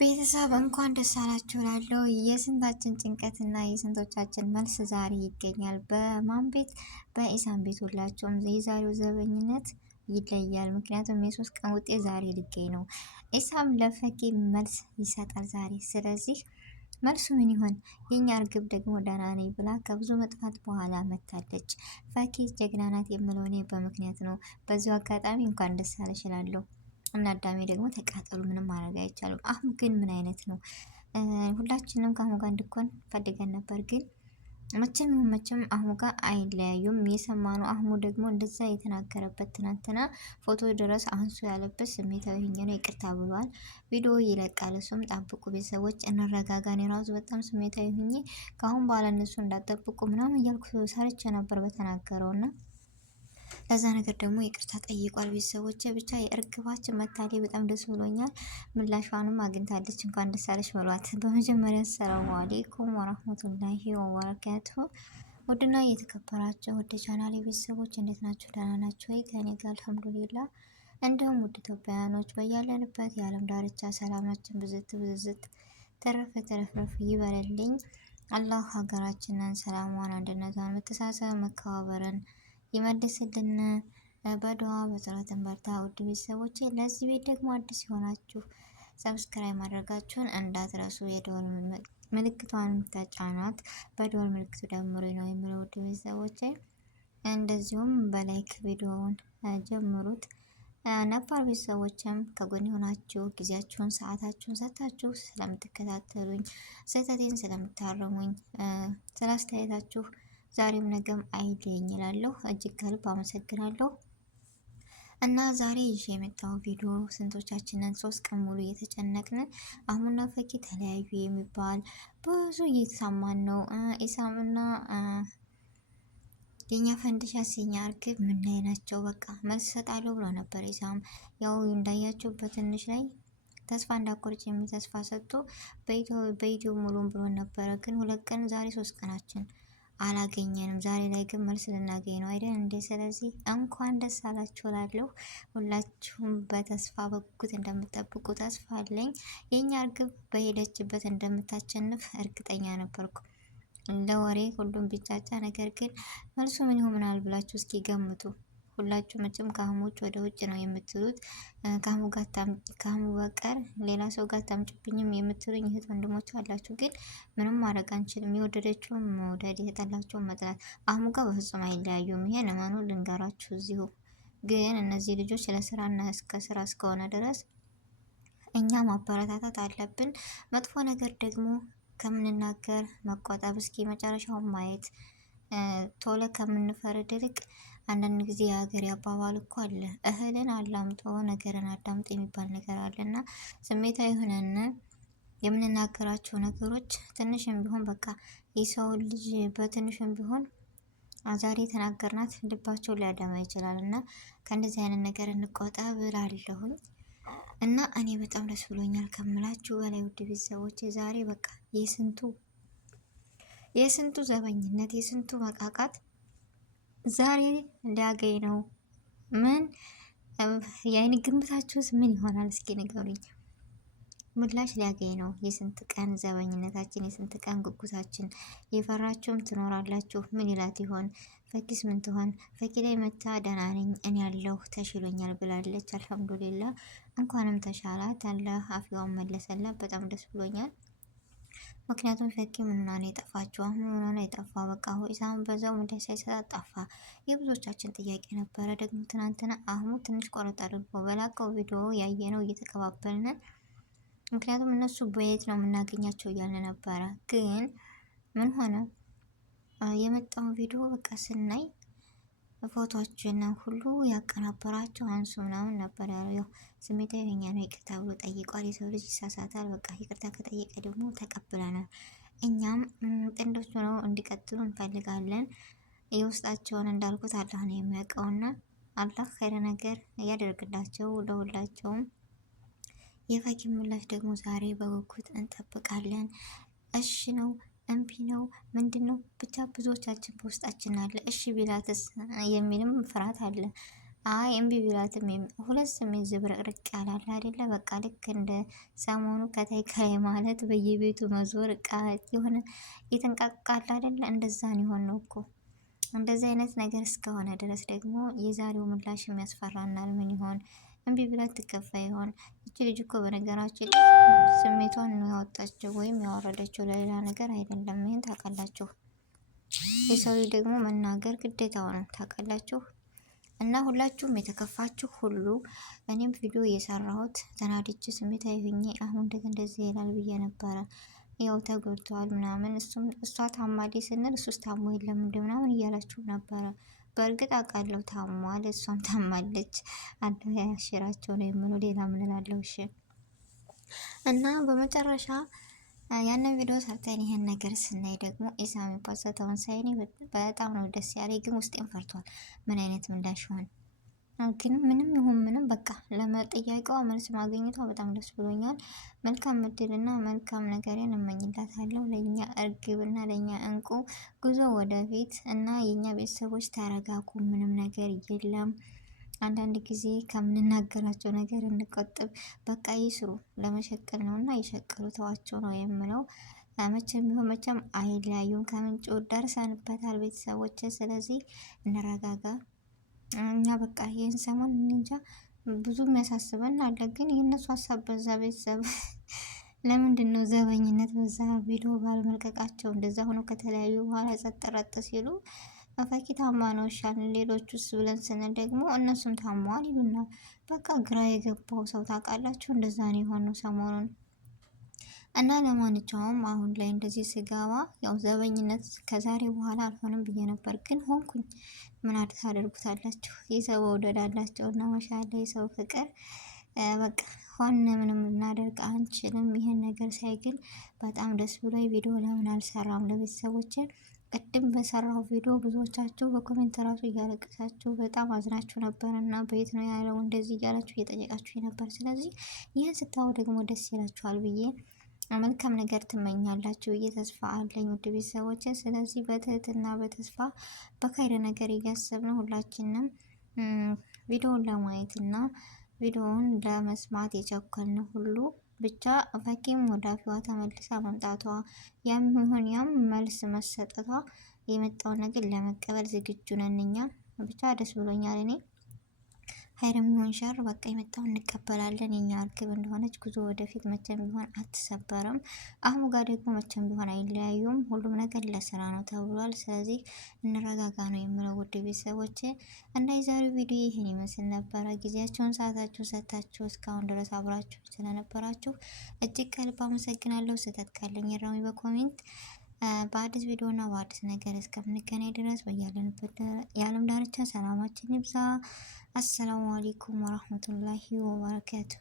ቤተሰብ እንኳን ደስ አላችሁ እላለሁ። የስንታችን ጭንቀትና የስንቶቻችን መልስ ዛሬ ይገኛል። በማን ቤት? በኢሳም ቤት። ሁላቸውም የዛሬው ዘበኝነት ይለያል። ምክንያቱም የሶስት ቀን ውጤት ዛሬ ሊገኝ ነው። ኢሳም ለፈኪ መልስ ይሰጣል ዛሬ። ስለዚህ መልሱ ምን ይሆን? የኛ እርግብ ደግሞ ደህና ነኝ ብላ ከብዙ መጥፋት በኋላ መታለች። ፈኪ ጀግና ናት የምለው እኔ በምክንያት ነው። በዚሁ አጋጣሚ እንኳን ደስ አለሽ እላለሁ። እና አዳሜ ደግሞ ተቃጠሉ፣ ምንም ማድረግ አይቻልም። አህሙ ግን ምን አይነት ነው? ሁላችንም ከአህሙ ጋር እንድኮን ፈልገን ነበር፣ ግን መቼም ይሁን መቼም አህሙ ጋር አይለያዩም። የሰማነው አህሙ ደግሞ እንደዛ የተናገረበት ትናንትና ፎቶ ድረስ አንሱ ያለበት ስሜታዊ ሆኜ ነው ይቅርታ ብሏል። ቪዲዮ ይለቃል፣ እሱም ጠብቁ ቤተሰቦች፣ እንረጋጋን። የራሱ በጣም ስሜታዊ ሆኜ ከአሁን በኋላ እነሱ እንዳጠብቁ ምናምን እያልኩ ሰርቼ ነበር በተናገረውና ለዛ ነገር ደግሞ ይቅርታ ጠይቋል። ቤተሰቦች ብቻ የእርግባችን መታሌ በጣም ደስ ብሎኛል። ምላሿንም አግኝታለች። እንኳን ደስ አለሽ በሏት። በመጀመሪያ አሰላሙ አሌይኩም ወራህመቱላሂ ወበረካቱ። ውድና እየተከበራችሁ ወደ ቻናሌ ቤተሰቦች እንዴት ናችሁ? ደህና ናችሁ ወይ? ከኔ ጋር አልሐምዱሊላ። እንዲሁም ውድ ኢትዮጵያውያኖች በያለንበት የዓለም ዳርቻ ሰላማችን ብዝት ብዝት ተረፈ ተረፍረፍ ይበለልኝ። አላህ ሀገራችንን ሰላሟን፣ አንድነቷን፣ መተሳሰብ፣ መከባበርን ይመልስልን። በዱዓ በጸሎት እንበርታ። ውድ ቤተሰቦቼ ለዚህ ቤት ደግሞ አዲስ የሆናችሁ ሰብስክራይብ ማድረጋችሁን እንዳትረሱ። የደወል ምልክቷን ተጫኗት። በደወል ምልክቱ ደምሮ ነው የሚለው ውድ ቤተሰቦቼ። እንደዚሁም በላይክ ቪዲዮውን ጀምሩት። ነባር ቤተሰቦችም ከጎን የሆናችሁ ጊዜያችሁን ሰዓታችሁን ሰጥታችሁ ስለምትከታተሉኝ፣ ስህተቴን ስለምታረሙኝ፣ ስለ አስተያየታችሁ ዛሬም ነገም አይለኝ እላለሁ። እጅግ ከልብ አመሰግናለሁ። እና ዛሬ ይዤ የመጣው ቪዲዮ ስንቶቻችንን 3 ቀን ሙሉ እየተጨነቅን አህሙና ፈኪ ተለያዩ የሚባል ብዙ እየተሰማን ነው። ኢሳምና የኛ ፈንድሻስ የኛ እርግብ ምን ላይ ናቸው? በቃ መልስ እሰጣለሁ ብሎ ነበር ኢሳም። ያው እንዳያቸው በትንሽ ላይ ተስፋ እንዳቆርጭ የሚል ተስፋ ሰጥቶ በኢትዮ ሙሉን ብሎ ነበረ። ግን 2 ቀን ዛሬ 3 ቀናችን አላገኘንም። ዛሬ ላይ ግን መልስ ልናገኝ ነው አይደል እንዴ? ስለዚህ እንኳን ደስ አላችሁ እላለሁ። ሁላችሁም በተስፋ በጉት እንደምጠብቁ ተስፋ አለኝ። የኛ እርግብ በሄደችበት እንደምታቸንፍ እርግጠኛ ነበርኩ። ለወሬ ሁሉም ቢጫጫ፣ ነገር ግን መልሱ ምን ይሆናል ብላችሁ እስኪ ገምቱ። ሁላችሁ መቼም ከአህሙ ወደ ውጭ ነው የምትሉት። ከአህሙ በቀር ሌላ ሰው ጋር ታምጭብኝም የምትሉኝ እህት ወንድሞች አላችሁ። ግን ምንም ማድረግ አንችልም። የወደደችውም መውደድ፣ የተጠላቸውን መጥላት። አህሙ ጋር በፍጹም አይለያዩም። ይሄን እመኑ ልንገራችሁ እዚሁ። ግን እነዚህ ልጆች ለስራና እስከ ስራ እስከሆነ ድረስ እኛ ማበረታታት አለብን። መጥፎ ነገር ደግሞ ከምንናገር መቆጠብ፣ እስኪ መጨረሻውን ማየት ቶሎ ከምንፈርድ ይልቅ አንዳንድ ጊዜ የሀገር አባባል እኮ አለ፣ እህልን አላምጦ ነገርን አዳምጦ የሚባል ነገር አለ። እና ስሜታዊ ሆነን የምንናገራቸው ነገሮች ትንሽም ቢሆን በቃ የሰው ልጅ በትንሽም ቢሆን ዛሬ የተናገርናት ልባቸው ሊያደማ ይችላል። እና ከእንደዚህ አይነት ነገር እንቆጠብ እላለሁኝ። እና እኔ በጣም ደስ ብሎኛል ከምላችሁ በላይ ውድ ቤተሰቦች። ዛሬ በቃ የስንቱ ዘበኝነት የስንቱ መቃቃት ዛሬ ሊያገኝ ነው። ምን የአይን ግምታችሁስ ምን ይሆናል? እስኪ ንገሩኝ። ምላሽ ሊያገኝ ነው። የስንት ቀን ዘበኝነታችን፣ የስንት ቀን ጉጉታችን። የፈራችሁም ትኖራላችሁ። ምን ይላት ይሆን? ፈኪስ ምን ትሆን? ፈኪ ላይ መታ ደህና ነኝ እኔ ያለሁ ተሽሎኛል ብላለች። አልሐምዱሊላ እንኳንም ተሻላት። አለ አፍያውን መለሰላት። በጣም ደስ ብሎኛል። ምክንያቱም ፈኪ ምንና ነው የጠፋችው? አሁን ምንና ነው የጠፋ? በቃ ኢሳም በዛው ምላሽ ሳይሰጣት ጠፋ። የብዙዎቻችን ጥያቄ ነበረ። ደግሞ ትናንትና አህሙ ትንሽ ቆረጥ አድርጎ በላቀው ቪዲዮ ያየነው እየተቀባበልን፣ ምክንያቱም እነሱ በየት ነው የምናገኛቸው እያልን ነበረ። ግን ምን ሆነ? የመጣውን ቪዲዮ በቃ ስናይ ፎቶዎችን ሁሉ ያቀናበራቸው አንሱ ምናምን ነበር ያለው። ስሜታዊ የኛ ነው ይቅርታ ብሎ ጠይቋል። የሰው ልጅ ይሳሳታል። በቃ ይቅርታ ከጠየቀ ደግሞ ተቀብለናል። እኛም ጥንዶች ሆነው እንዲቀጥሉ እንፈልጋለን። የውስጣቸውን እንዳልኩት አላህ ነው የሚያውቀውና አላህ ኸይረ ነገር እያደርግላቸው ለሁላቸውም። የፈኪ ምላሽ ደግሞ ዛሬ በጉጉት እንጠብቃለን። እሺ ነው እምቢ ነው ምንድን ነው? ብቻ ብዙዎቻችን በውስጣችን አለ። እሺ ቢላትስ የሚልም ፍርሃት አለ። አይ እምቢ ቢላትም ሁለት ስሜት ዝብርቅርቅ ያላል አይደለ? በቃ ልክ እንደ ሰሞኑ ከታይ ከላይ ማለት በየቤቱ መዞር እቃ የሆነ የተንቃቃል አይደለ? እንደዛን የሆን ነው እኮ። እንደዚህ አይነት ነገር እስከሆነ ድረስ ደግሞ የዛሬው ምላሽ የሚያስፈራናል። ምን ይሆን? እምቢ ብላት ትከፋ ይሆን? እቺ ልጅ እኮ በነገራችን ስሜቷን ነው ያወጣችው ወይም ያወረደችው ለሌላ ነገር አይደለም። ይሄን ታውቃላችሁ። የሰው ልጅ ደግሞ መናገር ግዴታው ነው ታውቃላችሁ። እና ሁላችሁም የተከፋችሁ ሁሉ እኔም ቪዲዮ የሰራሁት ተናድጄ ስሜታዊ ሆኜ አሁን እንደዚህ ይላል ብዬ ነበረ። ያው ተጎድተዋል ምናምን እሷ ታማሌ ስንል እሱስ ታሞ የለም እንደ ምናምን እያላችሁ ነበረ። በእርግጥ አውቃለሁ ታሟል፣ እሷም ታማለች። አንተ ያሽራቸው ነው የምለው ሌላ ምን እላለሁ? እሺ። እና በመጨረሻ ያንን ቪዲዮ ሰርተን ይሄን ነገር ስናይ ደግሞ ኢሳም ፖስተውን ሳይኔ በጣም ነው ደስ ያለኝ፣ ግን ውስጤን ፈርቷል። ምን አይነት ምላሽ ሆን ግን ምንም ይሁን ምንም በቃ ለመጠያቂዋ መልስ ማግኘቷ በጣም ደስ ብሎኛል። መልካም እድልና መልካም ነገርን እመኝላታለሁ። ለእኛ እርግብና ለእኛ እንቁ ጉዞ ወደፊት እና የእኛ ቤተሰቦች ተረጋጉ። ምንም ነገር የለም። አንዳንድ ጊዜ ከምንናገራቸው ነገር እንቆጥብ። በቃ ይስሩ፣ ለመሸቀል ነው እና ይሸቅሉ፣ ተዋቸው ነው የምለው። መቼም ቢሆን መቼም አይለያዩም። ከምንጩ ደርሰንበታል ቤተሰቦች። ስለዚህ እንረጋጋ። እኛ በቃ ይህን ሰሞን እንጃ ብዙ የሚያሳስበን አለ፣ ግን የእነሱ ሀሳብ በዛ ቤተሰብ ለምንድን ነው ዘበኝነት በዛ ቪዲዮ ባለመልቀቃቸው እንደዛ ሆኖ ከተለያዩ በኋላ ጸጥ ረጥ ሲሉ ፈኪ ታማ ነው ይሻል ሌሎቹስ ብለን ስንል ደግሞ እነሱም ታመዋል ይሉናል። በቃ ግራ የገባው ሰው ታውቃላችሁ፣ እንደዛ ነው የሆነው ሰሞኑን። እና ለማንኛውም አሁን ላይ እንደዚህ ስገባ ያው ዘበኝነት ከዛሬ በኋላ አልሆንም ብዬ ነበር፣ ግን ሆንኩኝ። ምን አድርጉታላችሁ? የሰው መውደድ አላቸው እና ማሻአላ የሰው ፍቅር በቃ ሆነ ምንም ልናደርግ አንችልም። ይህን ነገር ሳይ ግን በጣም ደስ ብሎ ቪዲዮ ለምን አልሰራም ለቤተሰቦችን ቅድም በሰራው ቪዲዮ ብዙዎቻችሁ በኮሜንት ራሱ እያለቀሳችሁ በጣም አዝናችሁ ነበር እና በየት ነው ያለው እንደዚህ እያላችሁ እየጠየቃችሁ ነበር። ስለዚህ ይህን ስታዩ ደግሞ ደስ ይላችኋል ብዬ መልካም ነገር ትመኛላችሁ ብዬ ተስፋ አለኝ ውድ ቤተሰቦች። ስለዚህ በትህትና በተስፋ በካይደ ነገር እያሰብን ሁላችንም ቪዲዮውን ለማየት እና ቪዲዮውን ለመስማት የቸኮልን ሁሉ ብቻ ፈኪም ወደ አፊዋ ተመልሳ መምጣቷ ያም ይሁን ያም መልስ መሰጠቷ የመጣውን ነገር ለመቀበል ዝግጁ ነን እኛ። ብቻ ደስ ብሎኛል እኔ። ሀይርም ይሁን ሸር በቃ የመጣውን እንቀበላለን። የኛ እርግብ እንደሆነች ጉዞ ወደፊት መቼም ቢሆን አትሰበርም። አህሙ ጋር ደግሞ መቼም ቢሆን አይለያዩም። ሁሉም ነገር ለስራ ነው ተብሏል። ስለዚህ እንረጋጋ ነው የምለው ውድ ቤተሰቦች። እና የዛሬው ቪዲዮ ይህን ይመስል ነበረ። ጊዜያቸውን ሰዓታችሁን ሰጥታችሁ እስካሁን ድረስ አብራችሁ ስለነበራችሁ እጅግ ከልብ አመሰግናለሁ። ስህተት ካለኝ እረሙኝ በኮሜንት። በአዲስ ቪዲዮ እና በአዲስ ነገር እስከምንገናኝ ድረስ በያለንበት የዓለም ዳርቻ ሰላማችን ይብዛ። አሰላሙ አለይኩም ወራህመቱላሂ ወበረካቱ።